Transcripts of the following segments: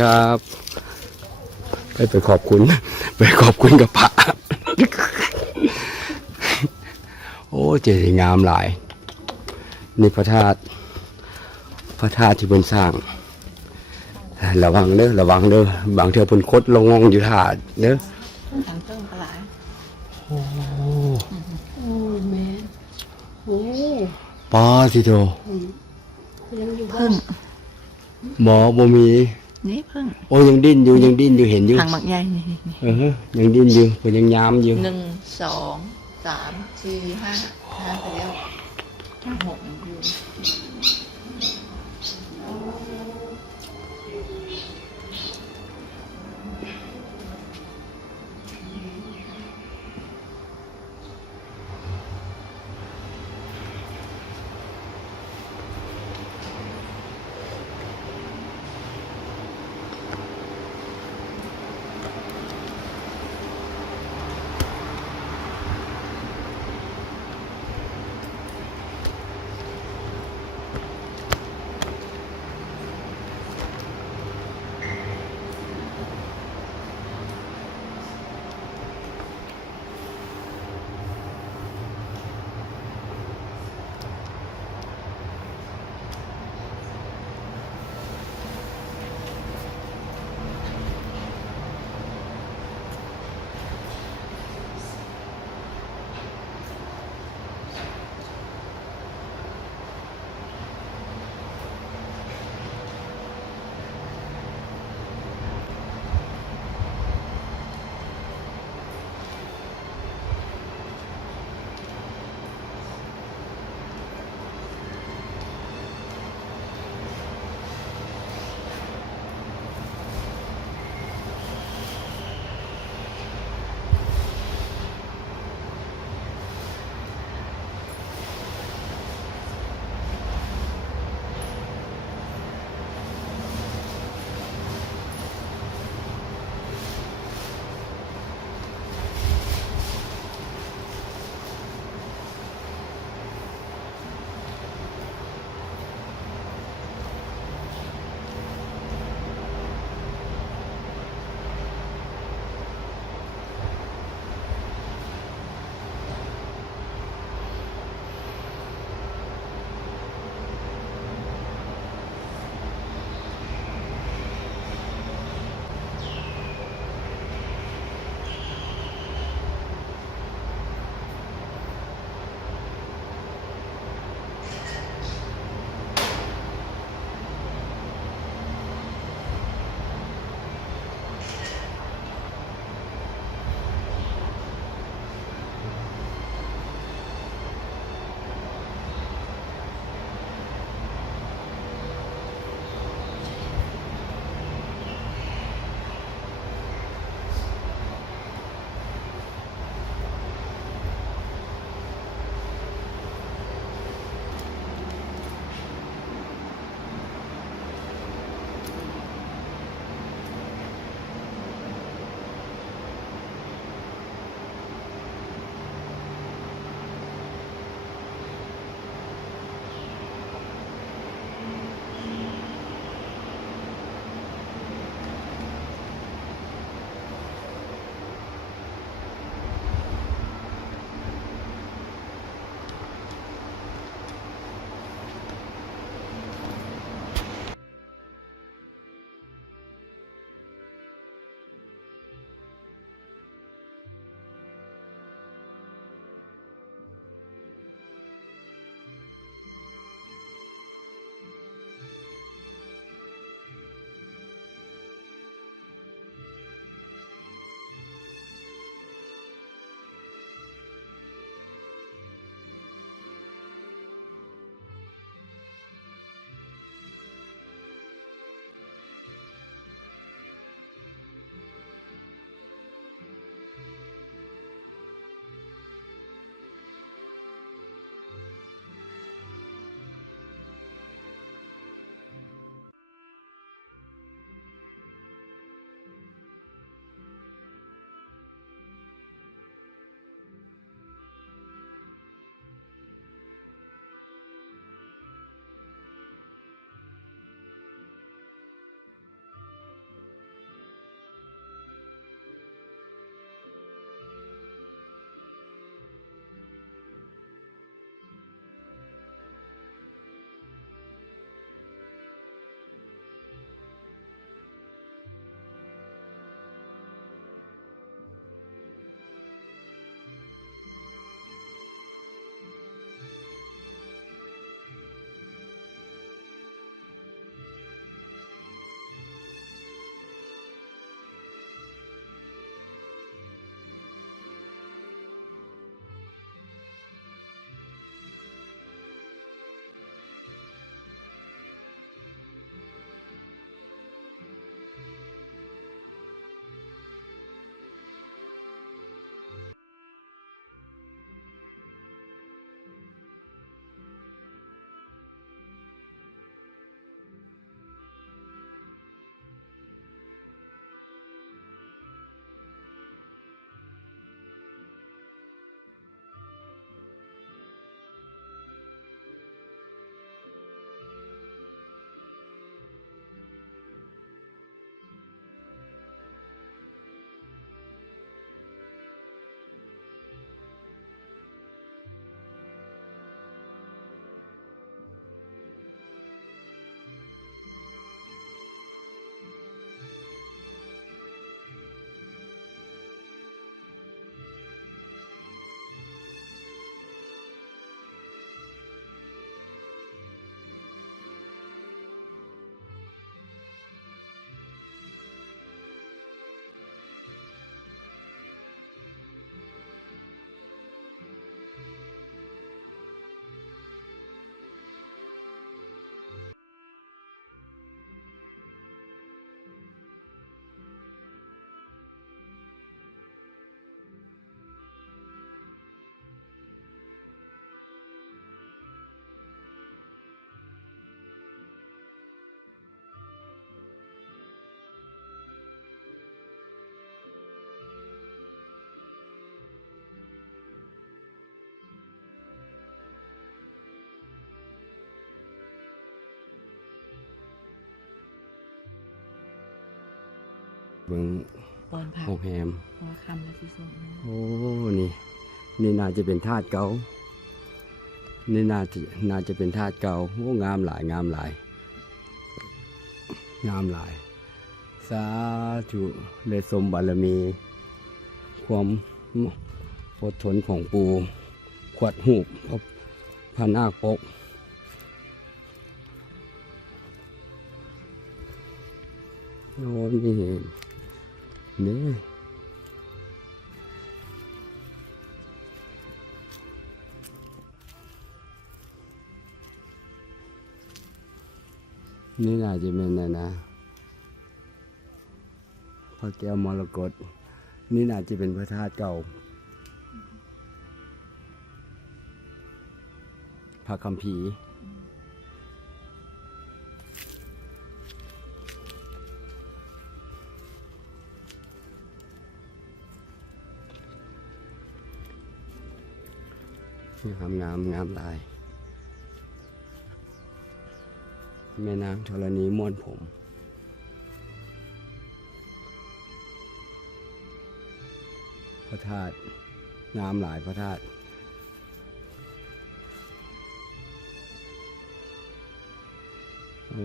ครับไปขอบคุณ ไปขอบคุณกับพระ โอ้เจ๋งามหลายนี่พระธาตุที่เพิ่นสร้างระวังเด้อระวังเด้อบางเทื่อเพิ่นคดลงงอยู่ท่าเด้อ ทางเครื่องปลา โอ้ โอ้แม่โอ้ ปาสิโต ยังอยู่บ้า พึ่ น ง หมอบ่มี นี่พึ่ง โอ้ยังดิ้นอยู่เห็นอยู่ ทางหมักใหญ่นี่ ยังดิ้นอยู่เพิ่นยังยามอยู่ 1 2 3 4 5ไปแล้ว6อยู่ เบิ่ง ตอนพัก โรงแรม พอคำแล้วที่ส่งนะ โอ้นี่นี่น่าจะเป็นธาตุเก่านี่น่าจะเป็นธาตุเก่าโอ้งามหลายงามหลายงามหลายสาธุได้สมบารมี ความอดทนของปูขวดหูบพระนาคปกโอ้นี่นี่นี่น่าจะเป็นนะพระแก้วมรกตนี่น่าจะเป็นพระธาตุเก่าพระคัมภีร์งามหลายแม่นางธรณีม้วนผมพระธาตุงามหลายพระธาตุโอ้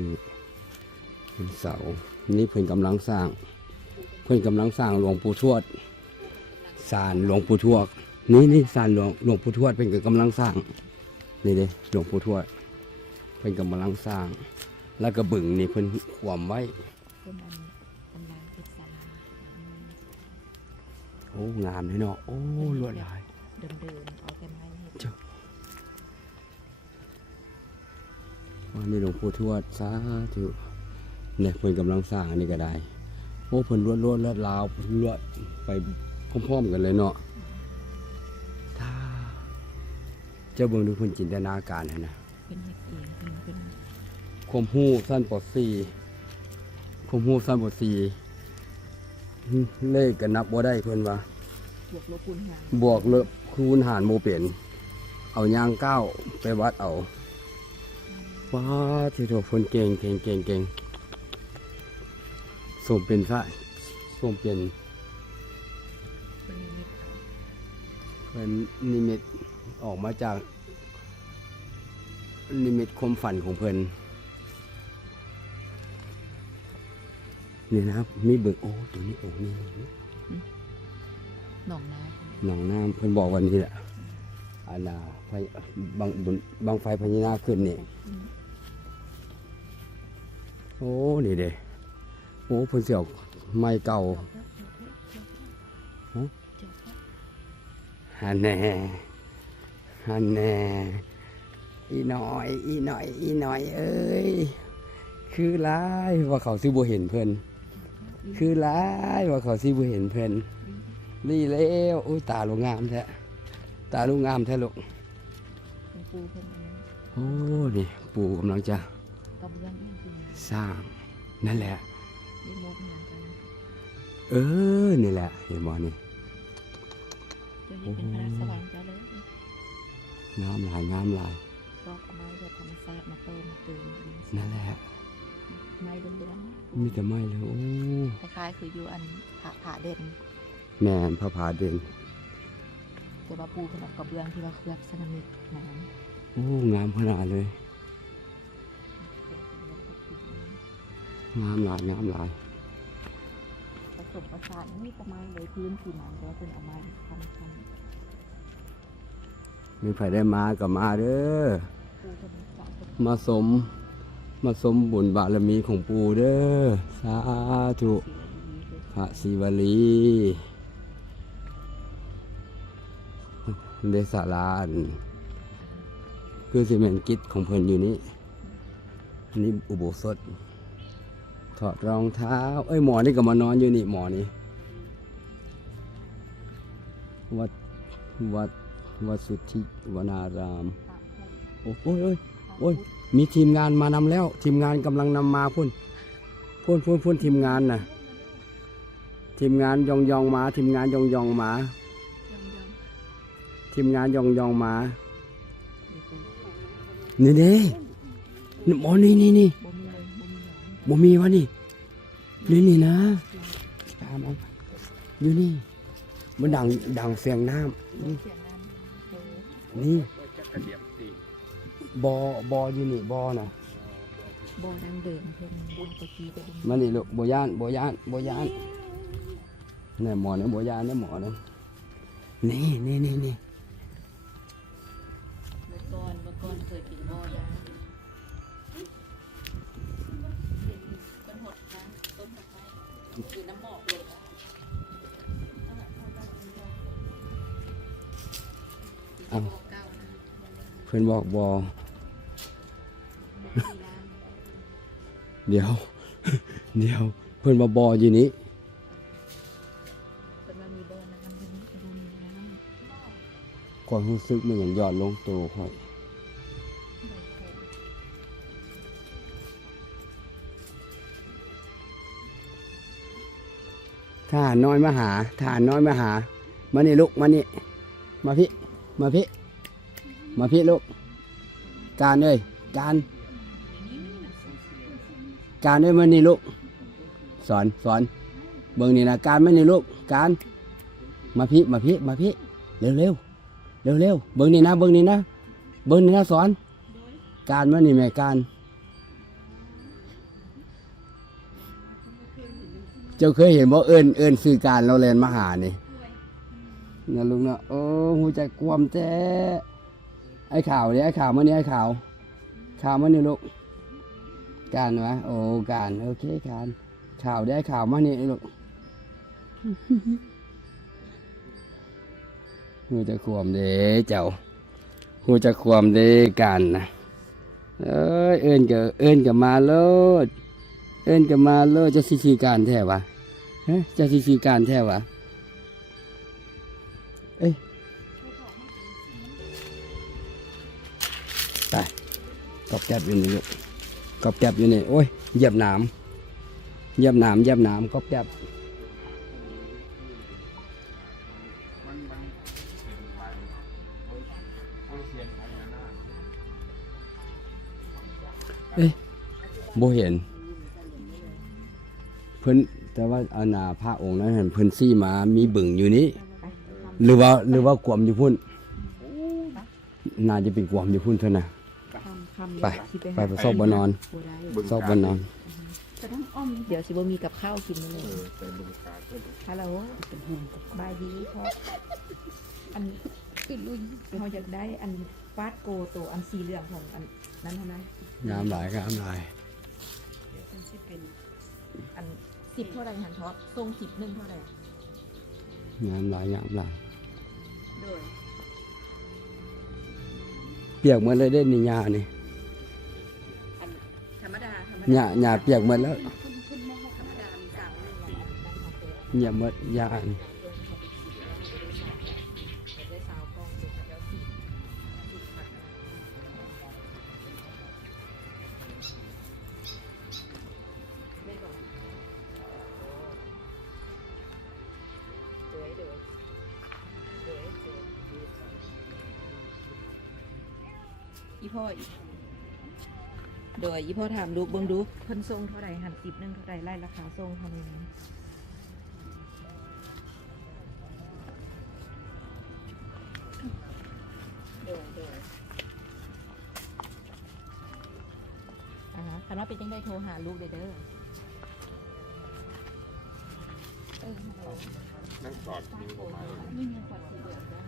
นี่เป็นเสานี่เพิ่นกำลังสร้างหลวงปู่ทวดศาลหลวงปู่ทวดนี่ศาลหลวงปู่ทวดเพิ่นก็กำลังสร้างนี่เด้หลวงปู่ทวดเพิ่นกำลังสร้าง แล้วก็บึงนี่เพิ่นขวมไว้ เป็นอันกำลังเป็นศาลา โอ้งามเลยเนาะโอ้ลวดลาย เดินเอาแต่ไม้เห็ด วันนี้หลวงปู่ทวดสาธุเนี่ยเพิ่นกำลังสร้างอันนี้ก็ได้โอ้เพิ่นลวดลาวลวดไปพร้อมๆกันเลยเนาะถ้าเจ้าเบิ่งดูเพิ่นจินตนาการหั่นนะ เป็นเห็ดเองเป็น ความรู้สั้นป .4 ความรู้สั้นป .4 เลขก็นับบ่ได้เพิ่นว่า บวกลบคูณหาร บวกลบคูณหารโมเป็นเอายางก้าวไปวัดเอาว้าที่โถคนเก่งสมเป็นสมเป็น เป็นนิมิต เพิ่นนิมิตออกมาจากนิมิตความฝันของเพิ่นนี่นะครับมีเบิกโอ้ตัวนี้โอ้นี่ หนองน้ หนองน้ำเพิ่นบอกวันนี้แหละอาณาไฟบางไฟพญานาคขึ้นนี่โอ้นี่เด้โอ้เพิ่นเสียวไม้เก่าฮันแน่อีหน่อยเอ้ยคือร้ายว่าเขาสิบ่เห็นเพิ่นคือร้ายว่าเขาสิบ่เห็นเพิ่นนี่แล้วโอ้ยตาลูกงามแท้ลูก เป็นปูเป็นอันนั้น โอ้นี่ปู่กำลังจะ กำลังอีกที สร้างนั่นแหละ ได้โมกเหมือนกัน นี่แหละเห็นบ่นี่ จะเห็นเป็นพระสวรรค์จะเลย งามหลาย ก็เอาไม้แบบธรรมชาติมาเติมนั่นแหละ ไม้ล้วน มีแต่ไม้เลยโอ้ ๆคล้ายๆคืออยู่อันผาเด่น แม่นพระผาเด่น แต่ว่าปูขนาดกระเบื้องที่ว่าเคลือบเซรามิกนะ โอ้งามขนาดเลยงามหลาย ผสมประสานนี่ประมาณเลยพื้นสีน้ำก็เป็นเอาไม้ทำ มีใครได้มาก็มาเด้อ ปูจะมีสองเป็น มาสมบุญบารมีของปู่เด้อสาธุ สีดีเลย พระศิวลีเดชาลานคือสิเมนกิจของเพิ่นอยู่นี่นี่อุโบสถถอดรองเท้าหมอนี่ก็มานอนอยู่นี่หมอนี่วัดสุทธิวนารามโอ้ยมีทีมงานมานำแล้ว ทีมงานกำลังนำมาพุ่นทีมงานน่ะทีมงานยองมาทีมงานยองมาทีมงานยองมานี่เด้หมอนี่ บ่มีเลยบ่มีหยัง บ่มีวะนี่ นี่นี่นะตามเอาอยู่นี่มันดังเสียงน้ำนี่ เสียงนั้นโอ้ นี่บออยู่นี่บอนะ บ่ดังเดิมเพิ่นบ่ตะกี้ก็ดัง มันนี่ลูกบ่ย่านเนี่ยหมอเนี่ยบ่ย่านเนี่ยหมอเนี่ยนี่ เมื่อก่อนเคยเป็นบ่นะต้นหดนะต้นหดไม้คือน้ำหมอกเลย เอา เก้านะ เพิ่นบอกบอเดี๋ยว เพิ่นมาบออยู่นี่ เป็นว่ามีบ่อน้ำเป็นเป็นว่ามีน้ำ ความรู้สึกมันอย่างยอดลงตัวค่อยทหารน้อยมาหามานี่ลูกมานี่มาพี่ลูกการเอ้ยการเอ้ยมานี่ลูกสอนเบิ่งนี่นะการมานี่ลูกการมาพี่เร็วเบิ่งนี่นะสอนการมานี่แม่การเจ้าเคยเห็นบ่เอิ้นซื้อการเราแลนมาหานี่นะลุงเนาะโอ้หูใจความแท้ไอ้ข่าวนี่มานี่ข่าวมานี่ลูกการวะโอ้การโอเคการข่าวได้ข่าวมานี่ลูกหูจะความเด้เจ้าหูจะความเด้การนะเอิ้นก็มาโลดจะสิการแท้วะฮะจะสิการแท้วะเอ้ยไปกอบแก็บอยู่นี่ลูกกอบแก็บอยู่นี่โอ้ยเหยียบหนามกอบแก็บเอ้ยบ่เห็นเพิ่นแต่ว่าอาณาพระองค์นั้นเห็นเพิ่นซี่มามีบึงอยู่นี้หรือว่ากวมอยู่พุ่นน่าจะเป็นกวมอยู่พุ่นเท่านั้น คำ ไปซอกบ่นอนซอกบ่นอน จะต้องอ้อมเดี๋ยวสิบ่มีกับข้าวกินเลยฮัลโหลเป็นห่วงบายดีครับอันคือลุยเขาอยากได้อันฟาดโกโตอันสีเหลืองของอันนั้นเท่านั้น งามหลาย มันสิเป็นอัน10เท่าไหร่หันทอดทรง10นึงเท่าไหร่ งามหลาย โดย เปียกหมดเลยได้นี่หญ้านี่ อันธรรมดา หญ้าเปียกหมดแล้ว ธรรมดามี3นึง เหยียบหมดหญ้านี่ ได้สาวกองเดี๋ยว10ผัดไม่บอกเดี๋ยวอีพ่ออีกโดยอีพ่อถามลูกเบิ่งดูเพิ่นส่งเท่าไหร่หัน10นึงเท่าไหร่ไล่ราคาส่งทำยังไงโดยคันว่าเป็นจังได้โทรหาลูกเด้อนั่งกอดนี่มีกอดสีเหลืองนะ